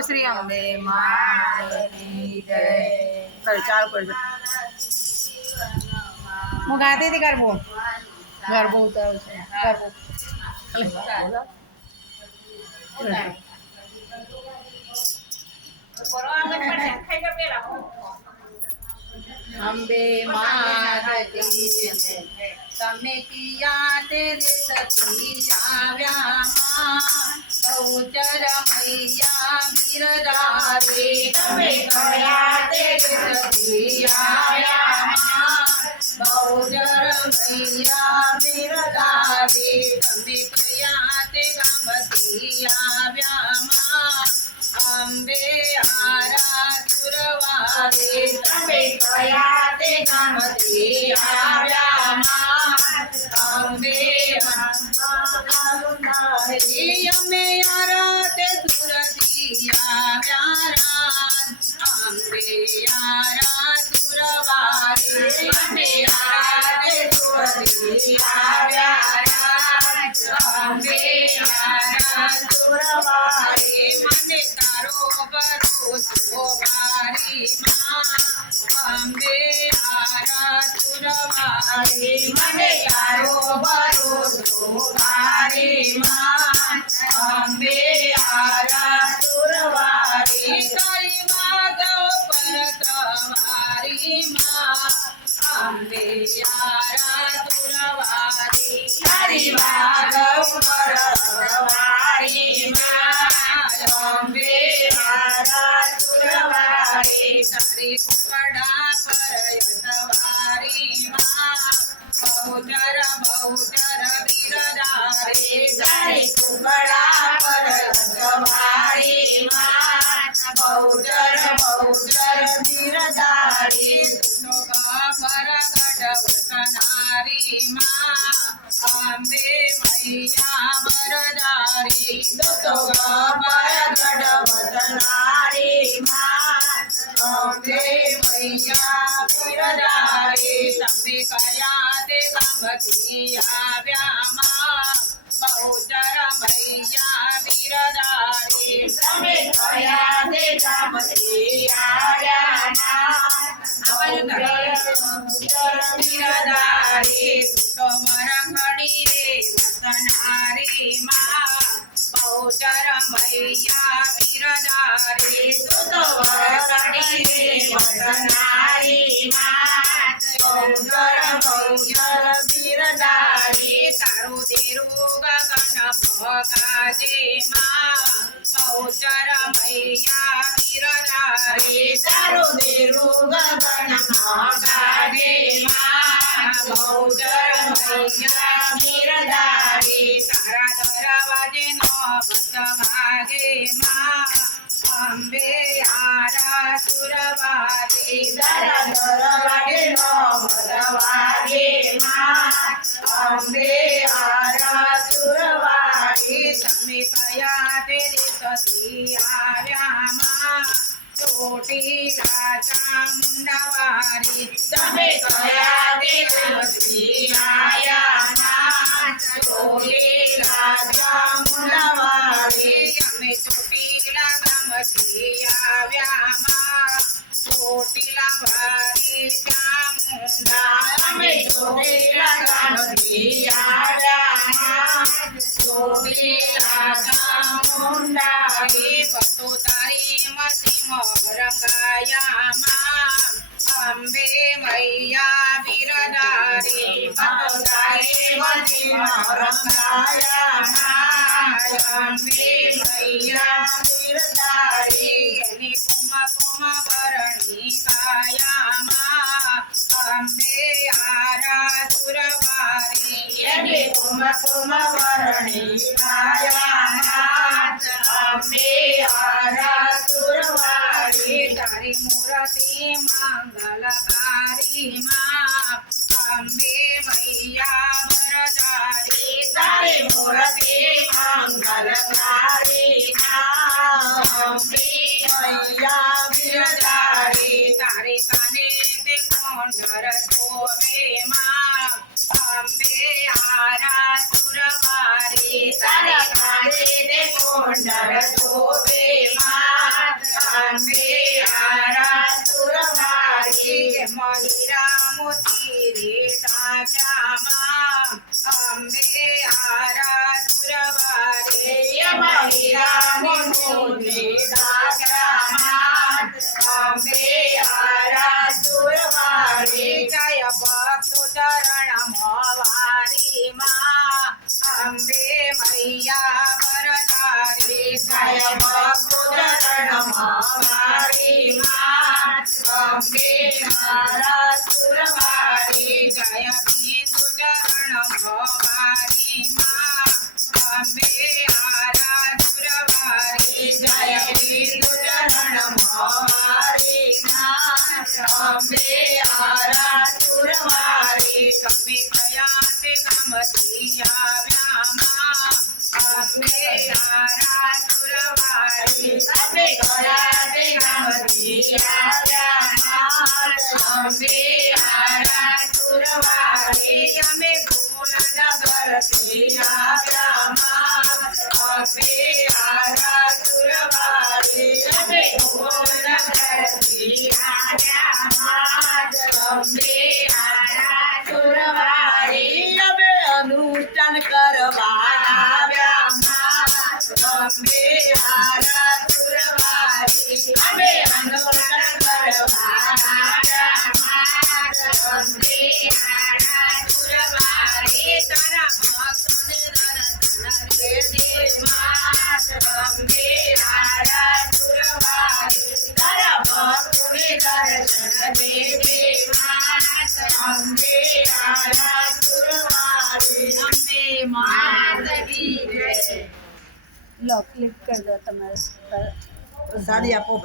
શ્રી અંબે માતની જય. કરે ચાલુ કરજો. હું ગાતી હતી ગરબો ગરબો ઉતારું છે ગરબો. અંબે માતની તમે કિયા તે સતી આવ્યા બહુચર મૈયા બિરદાવે તમે કયા તે સતી આવ્યા બહુચર મૈયા બિરદાવે તમે કયા તે ગામથી આવ્યા અંબે આરા સુરવારે તમે કયા તે ગામથી આવ્યા અંબે અમે આરા તે સુરથી આવ્યા અંબે આરા સુરવારે અમે આરા તે સુરથી આવ્યા અંબે આરા સુરવારે મને તારો ભરોસો મારી અંબે આરા સુરવારે મને તારો ભરોસો મારી અંબે આરા સુરવારે તારી માધવ પર તમારી અંબે આરા સુરવારે તારી માધવ પર તમારી અંબે આરા સુરવારે તારી કુકડા પર તમારી બહુચર બહુચર બિરદારે તારી કુકડા પર તમારી બહુચર બહુચર બિરદારે પર ગઢવતનારી અંબે મૈયા બરદારી દોતો પર ગઢવતનારી અંબે મૈયા બરદારી તમે કયા તે ગામથી આવ્યા બહુચર મૈયા બિરદારી તમે કયા તે ગામથી આવ્યા બિરદારી તો મરખડી રે વતનારી બહુચર મૈયા બિરદારી તો મરખડી રે વતનારી બહુચર બહુચર બિરદારી તારું તેરું ગગન ભગાજે બહુચર મૈયા બિરદારી તારું તેરું ગગન ભગાજે બહુચર મૈયા બિરદારી તારા દરવાજે નો બતવાગે અંબે આરા સુરવારે તારા દરવાજે નો બતવાગે અંબે આરા સુરવારે તમે કયા તે સતી આવ્યા ચોટીલા ચામુંડાવારી તમે કયા તે સતી આવ્યા ચોટીલા ચામુંડાવારી અમે ચોટીલા ગામથી આવ્યા ચોટીલા વારી ચામુંડા અમે ચોટીલા ગામથી આવ્યા ચોટીલા ચામુંડા ભક્તો તારી મસી રંગાયા અંબે મૈયા બિરદારી ભક્તો તારી મસી રંગાયા અંબે મૈયા બિરદારી એની કુમ કુમ વરણી કાયા અંબે આરા સુરવારે એની કુમ કુમ વરણી કાયા અંબે આરા સુરવારે તારી મૂર્તિ મંગલકારી અંબે મૈયા બરદારી તારી મૂર્તિ મંગલકારી અંબે મૈયા બિરદારી તારી કાને તે કોંડર શોભે અંબે આરા સુરવારે તારી કાને તે કોંડર શોભે અંબે મારા સુરવારી જય બિંદુ ચરણ ભવારી માં અંબે મારા સુરવારી જય બિંદુ ચરણ ભવારી માં અંબે મારા સુરવારી તમે કયા તે ગામથી આવ્યા માં અંબે મારા સુરવારી તમે કયા તે ગામથી આવ્યા માં અંબે મારા સુરવારી અમે ફૂલનગરથી આવ્યા માં અંબે મારા સુરવારી અમે ફૂલનગરથી આવ્યા માં અંબે મારા સુરવારી અમે અનુષ્ઠાન કરવા આવ્યા માં અંબે મારા સુરવારી અમે અનુષ્ઠાન કરવા આવ્યા માં અંબે મારા સુરવારી તારા ભક્તોને દર્શન દે માં અંબે મારા સુરવારી તારા ભક્તોને દર્શન દે માં અંબે મારા સુરવારી અંબે માત કી જય. લો ક્લિક કરી દો તમારે સાડી આપો.